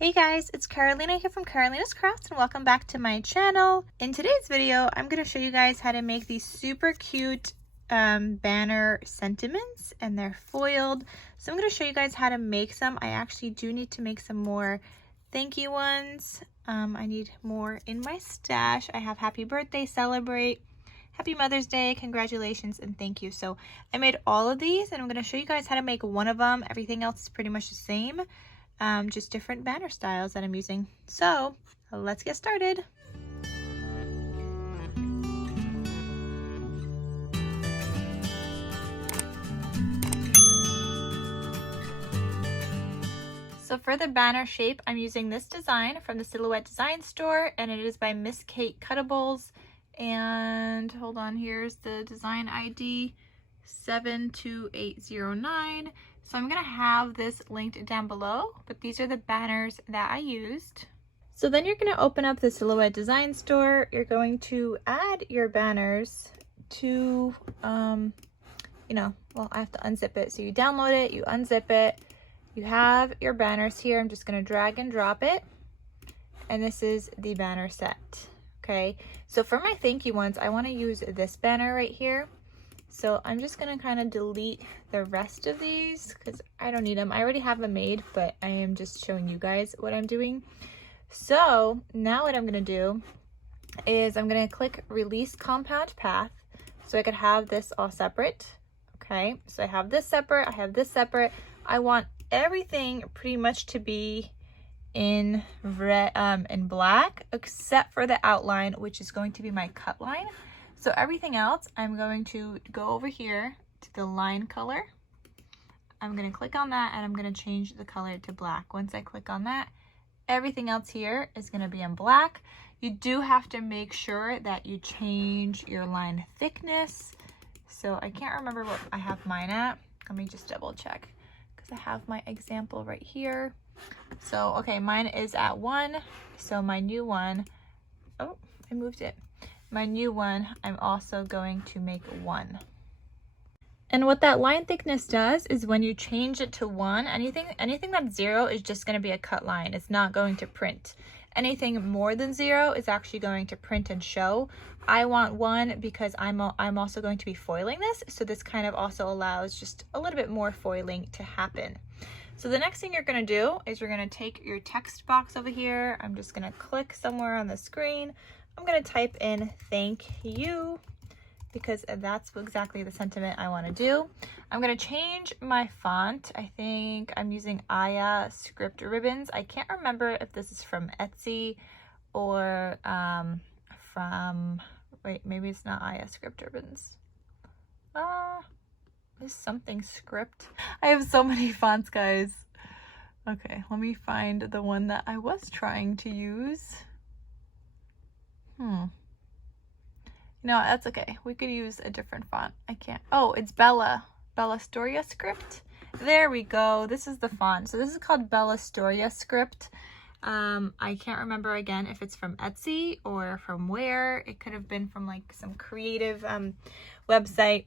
Hey guys, it's Carolina here from KarolinasKrafts and welcome back to my channel. In today's video, I'm going to show you guys how to make these super cute banner sentiments, and they're foiled. So I'm going to show you guys how to make some. I actually do need to make some more thank you ones. I need more in my stash. I have happy birthday, celebrate, happy Mother's Day, congratulations, and thank you. So I made all of these and I'm going to show you guys how to make one of them. Everything else is pretty much the same. Just different banner styles that I'm using. So let's get started. So for the banner shape, I'm using this design from the Silhouette Design Store, and it is by Miss Kate Cuttables. And hold on, here's the design ID 72809. So I'm going to have this linked down below, but these are the banners that I used. So then you're going to open up the Silhouette Design Store. You're going to add your banners to, well, I have to unzip it. So you download it, you unzip it, you have your banners here. I'm just going to drag and drop it. And this is the banner set. Okay. So for my thank you ones, I want to use this banner right here. So I'm just going to kind of delete the rest of these because I don't need them. I already have them made, but I am just showing you guys what I'm doing. So now what I'm going to do is I'm going to click release compound path so I could have this all separate. Okay, so I have this separate, I have this separate. I want everything pretty much to be in red, in black, except for the outline, which is going to be my cut line. So everything else, I'm going to go over here to the line color. I'm going to click on that and I'm going to change the color to black. Once I click on that, everything else here is going to be in black. You do have to make sure that you change your line thickness. So I can't remember what I have mine at. Let me just double check because I have my example right here. So, okay, mine is at 1. So my new one, oh, I moved it. My new one, I'm also going to make 1. And what that line thickness does is when you change it to 1, anything that's 0 is just going to be a cut line. It's not going to print. Anything more than 0 is actually going to print and show. I want 1 because I'm also going to be foiling this. So this kind of also allows just a little bit more foiling to happen. So the next thing you're going to do is you're going to take your text box over here. I'm just going to click somewhere on the screen. I'm going to type in thank you because that's exactly the sentiment I want to do. I'm going to change my font. I think I'm using Aya Script Ribbons. I can't remember if this is from Etsy or wait, maybe it's not Aya Script Ribbons. There's something script. I have so many fonts, guys. Okay, let me find the one that I was trying to use. No, that's okay. We could use a different font. I can't. Oh, it's Belastoria Script. There we go. This is the font. So this is called Belastoria Script. I can't remember again if it's from Etsy or from where. It could have been from like some creative website.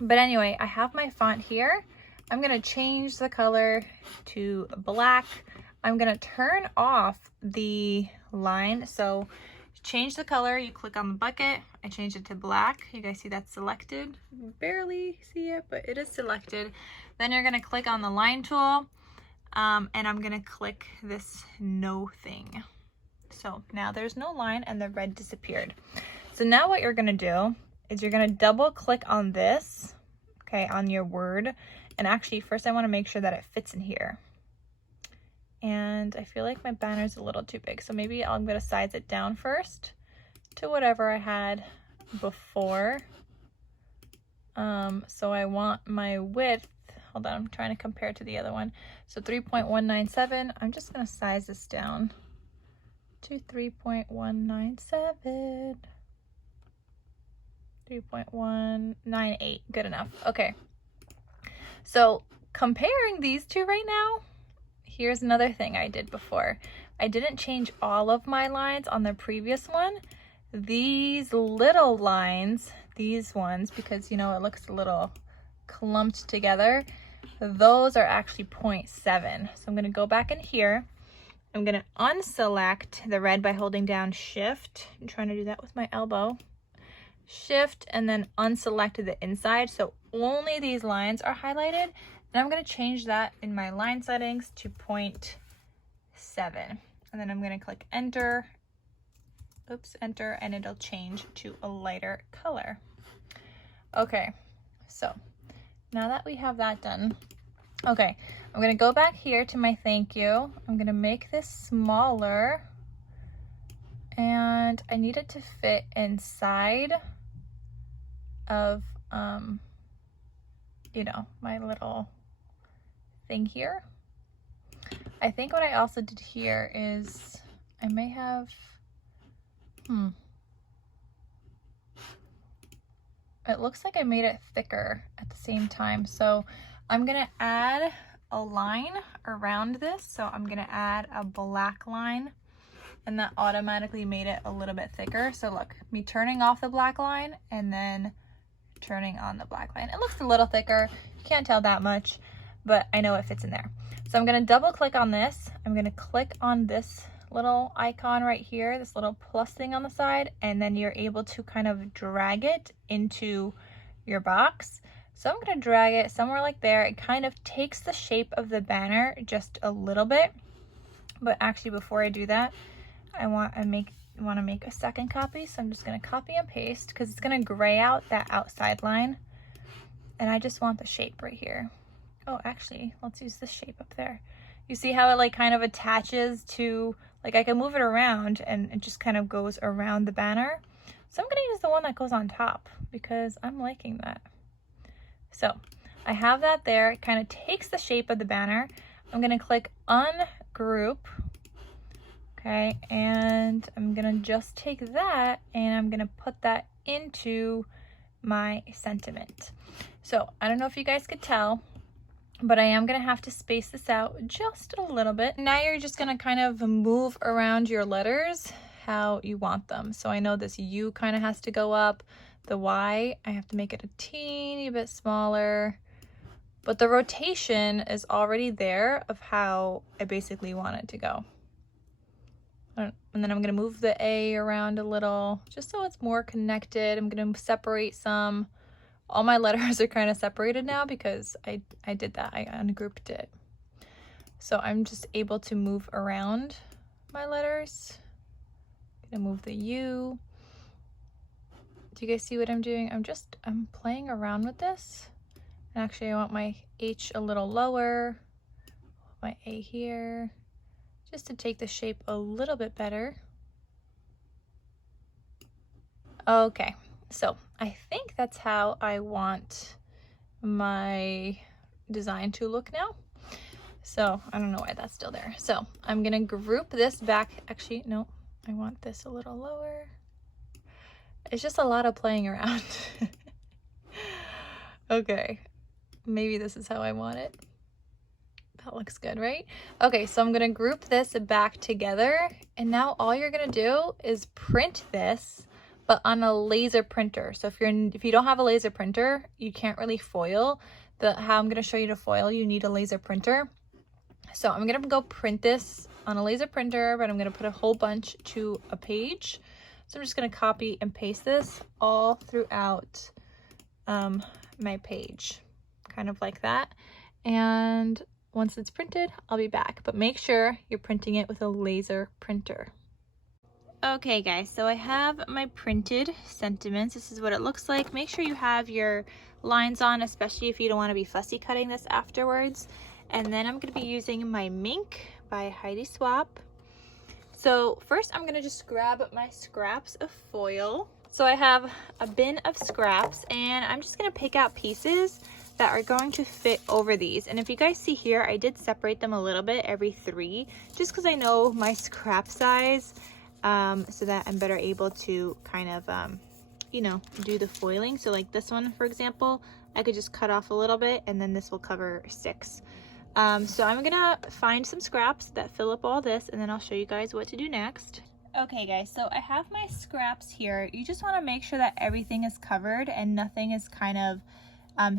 But anyway, I have my font here. I'm going to change the color to black. I'm going to turn off the line. So change the color, you click on the bucket. I changed it to black. You guys see that's selected. Barely see it, but it is selected. Then you're going to click on the line tool, and I'm going to click this no thing. So now there's no line and the red disappeared. So now what you're going to do is you're going to double click on this, okay, on your word. And actually first I want to make sure that it fits in here. And I feel like my banner is a little too big, so maybe I'm going to size it down first to whatever I had before. So I want my width, hold on, I'm trying to compare to the other one. So 3.197, I'm just going to size this down to 3.197. 3.198, good enough. Okay. So comparing these two right now, here's another thing I did before. I didn't change all of my lines on the previous one. These little lines, these ones, because, you know, it looks a little clumped together, those are actually 0.7. So I'm going to go back in here I'm gonna unselect the red by holding down Shift. I'm trying to do that with my elbow. Shift and then unselect the inside, so only these lines are highlighted. And I'm gonna change that in my line settings to 0.7. And then I'm gonna click enter, enter, and it'll change to a lighter color. Okay, so now that we have that done, okay, I'm gonna go back here to my thank you. I'm gonna make this smaller, and I need it to fit inside of, you know, my little thing here. I think what I also did here is I may have, it looks like I made it thicker at the same time. So I'm gonna add a line around this. So I'm gonna add a black line, and that automatically made it a little bit thicker. So look, me turning off the black line and then turning on the black line. It looks a little thicker. You can't tell that much, but I know it fits in there. So I'm gonna double click on this. I'm gonna click on this little icon right here, this little plus thing on the side, and then you're able to kind of drag it into your box. So I'm gonna drag it somewhere like there. It kind of takes the shape of the banner just a little bit. But actually, before I do that, I want to make a second copy. So I'm just gonna copy and paste because it's gonna gray out that outside line. And I just want the shape right here. Oh, actually, let's use this shape up there. You see how it like kind of attaches to, like I can move it around and it just kind of goes around the banner. So I'm gonna use the one that goes on top because I'm liking that. So I have that there. It kind of takes the shape of the banner. I'm gonna click ungroup. Okay, and I'm gonna just take that and I'm gonna put that into my sentiment. So I don't know if you guys could tell, but I am gonna have to space this out just a little bit. Now you're just gonna kind of move around your letters how you want them. So I know this U kind of has to go up. The Y, I have to make it a teeny bit smaller, but the rotation is already there of how I basically want it to go. And then I'm gonna move the A around a little, just so it's more connected. I'm gonna separate some. All my letters are kind of separated now because I did that, I ungrouped it. So I'm just able to move around my letters. I'm gonna move the U. Do you guys see what I'm doing? I'm playing around with this. And actually I want my H a little lower, my A here, just to take the shape a little bit better. Okay, so I think that's how I want my design to look now. So I don't know why that's still there. So I'm gonna group this back. Actually, no, I want this a little lower. It's just a lot of playing around. Okay, maybe this is how I want it. That looks good, right? Okay, so I'm gonna group this back together, and now all you're gonna do is print this, but on a laser printer. So if you don't have a laser printer, you can't really foil. How I'm gonna show you to foil, you need a laser printer. So I'm gonna go print this on a laser printer, but I'm gonna put a whole bunch to a page. So I'm just gonna copy and paste this all throughout my page, kind of like that. And once it's printed, I'll be back, but make sure you're printing it with a laser printer. Okay guys, so I have my printed sentiments. This is what it looks like. Make sure you have your lines on, especially if you don't want to be fussy cutting this afterwards. And then I'm going to be using my Minc by Heidi Swap. So first I'm going to just grab my scraps of foil. So I have a bin of scraps, and I'm just going to pick out pieces that are going to fit over these. And if you guys see here, I did separate them a little bit every 3, just because I know my scrap size, so that I'm better able to kind of, you know, do the foiling. So like this one, for example, I could just cut off a little bit, and then this will cover 6. So I'm gonna find some scraps that fill up all this, and then I'll show you guys what to do next. Okay guys, so I have my scraps here. You just want to make sure that everything is covered and nothing is kind of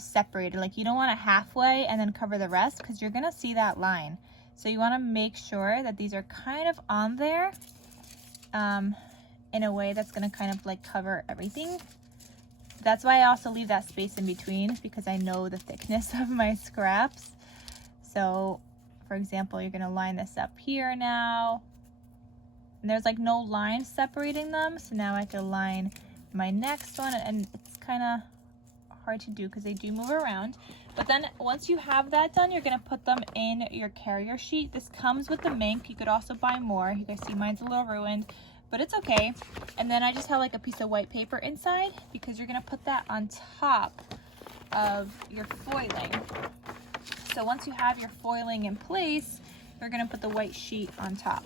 separated. Like you don't want it halfway and then cover the rest, because you're gonna see that line. So you want to make sure that these are kind of on there in a way that's going to kind of like cover everything. That's why I also leave that space in between, because I know the thickness of my scraps. So for example, you're going to line this up here now. And there's like no line separating them. So now I can line my next one, and it's kind of hard to do because they do move around. But then once you have that done, you're going to put them in your carrier sheet. This comes with the minc. You could also buy more. You guys see mine's a little ruined, but it's okay. And then I just have like a piece of white paper inside, because you're going to put that on top of your foiling. So once you have your foiling in place, you're going to put the white sheet on top.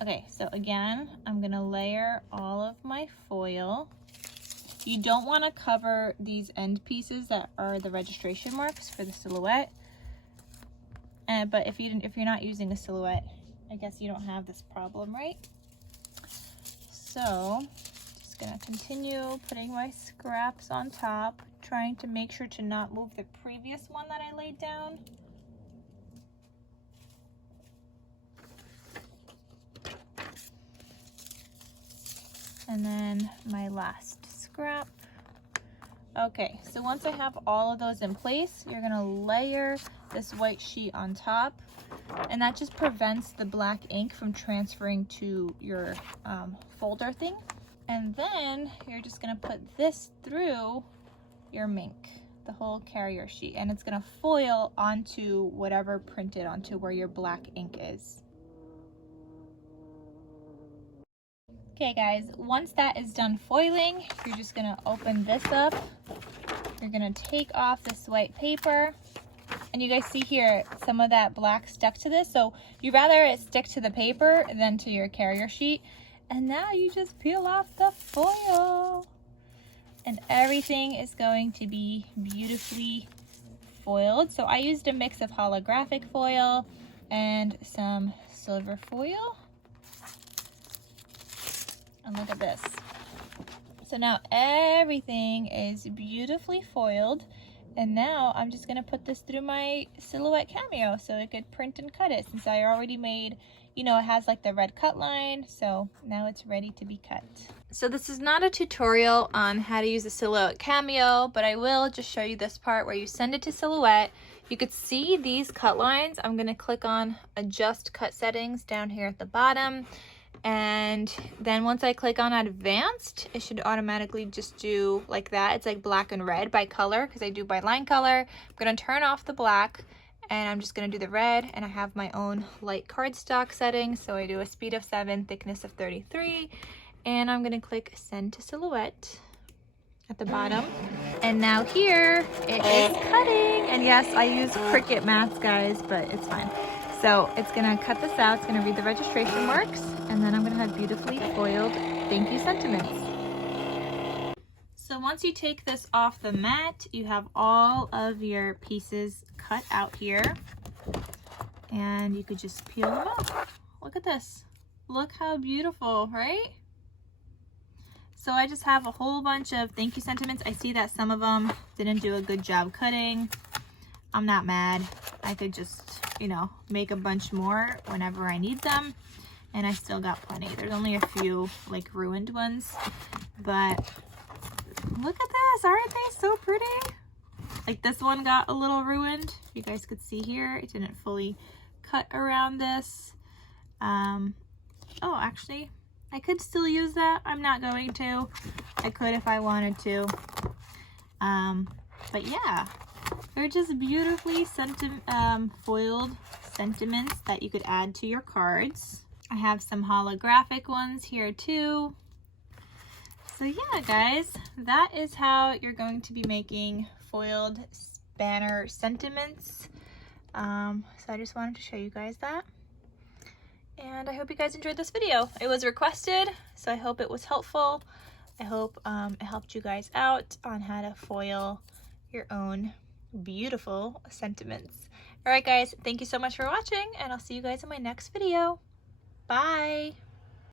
Okay, so again, I'm going to layer all of my foil. You don't want to cover these end pieces that are the registration marks for the silhouette. But if you're not using a silhouette, I guess you don't have this problem, right? So just gonna continue putting my scraps on top, trying to make sure to not move the previous one that I laid down. And then my last scrap. Okay, so once I have all of those in place, you're gonna layer this white sheet on top, and that just prevents the black ink from transferring to your folder thing. And then you're just gonna put this through your minc, the whole carrier sheet, and it's gonna foil onto whatever printed onto where your black ink is. Okay guys, once that is done foiling, you're just gonna open this up. You're gonna take off this white paper, and you guys see here some of that black stuck to this, so you'd rather it stick to the paper than to your carrier sheet. And now you just peel off the foil, and everything is going to be beautifully foiled. So I used a mix of holographic foil and some silver foil. And look at this. So now everything is beautifully foiled, and now I'm just gonna put this through my silhouette cameo so it could print and cut it, since I already made, you know, it has like the red cut line, so now it's ready to be cut. So this is not a tutorial on how to use a silhouette cameo, but I will just show you this part where you send it to silhouette. You could see these cut lines. I'm gonna click on adjust cut settings down here at the bottom. And then once I click on advanced, it should automatically just do like that. It's like black and red by color, because I do by line color. I'm gonna turn off the black, and I'm just gonna do the red, and I have my own light cardstock setting. So I do a speed of 7, thickness of 33, and I'm gonna click send to silhouette at the bottom. And now here it is cutting. And yes, I use Cricut mats, guys, but it's fine. So it's gonna cut this out, it's gonna read the registration marks, and then I'm gonna have beautifully foiled thank you sentiments. So once you take this off the mat, you have all of your pieces cut out here, and you could just peel them off. Look at this. Look how beautiful, right? So I just have a whole bunch of thank you sentiments. I see that some of them didn't do a good job cutting. I'm not mad. I could just, you know, make a bunch more whenever I need them, and I still got plenty. There's only a few like ruined ones, but look at this. Aren't they so pretty? Like this one got a little ruined. You guys could see here, it didn't fully cut around this. Oh, actually, I could still use that. I'm not going to. I could if I wanted to. But yeah. They're just beautifully foiled sentiments that you could add to your cards. I have some holographic ones here too. So yeah, guys, that is how you're going to be making foiled banner sentiments. So I just wanted to show you guys that. And I hope you guys enjoyed this video. It was requested, so I hope it was helpful. I hope it helped you guys out on how to foil your own beautiful sentiments. All right, guys, thank you so much for watching, and I'll see you guys in my next video. Bye.